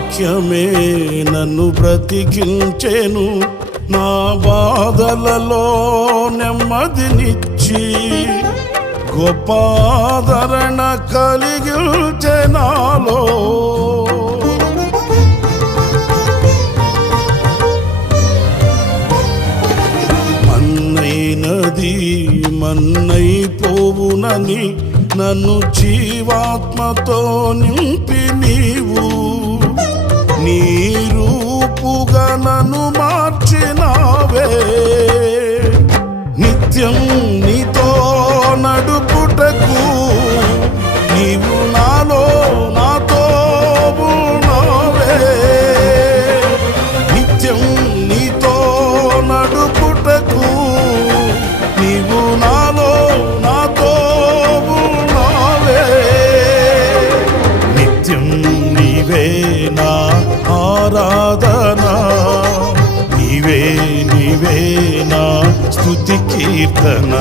వాక్యమే నన్ను బ్రతికించెను, నా బాధలలో నెమ్మదినిచ్చి గొప్ప ఆదరణ కలిగించె నాలో. మన్నైనది మన్నైపోవునని నన్ను జీవాత్మతో నింపి నీవు నీ రూపుగా నన్ను మార్చినావే. నిత్యం నీతో నడుపుటకు నీవు నాలో నాతో ఉన్నావే. నిత్యం నీతో నడుపుటకు నీవు నాలో నాతో ఉన్నావే. నిత్యం నీవే నా ఆరాధన, నీవే నీవే నా స్తుతి కీర్తన.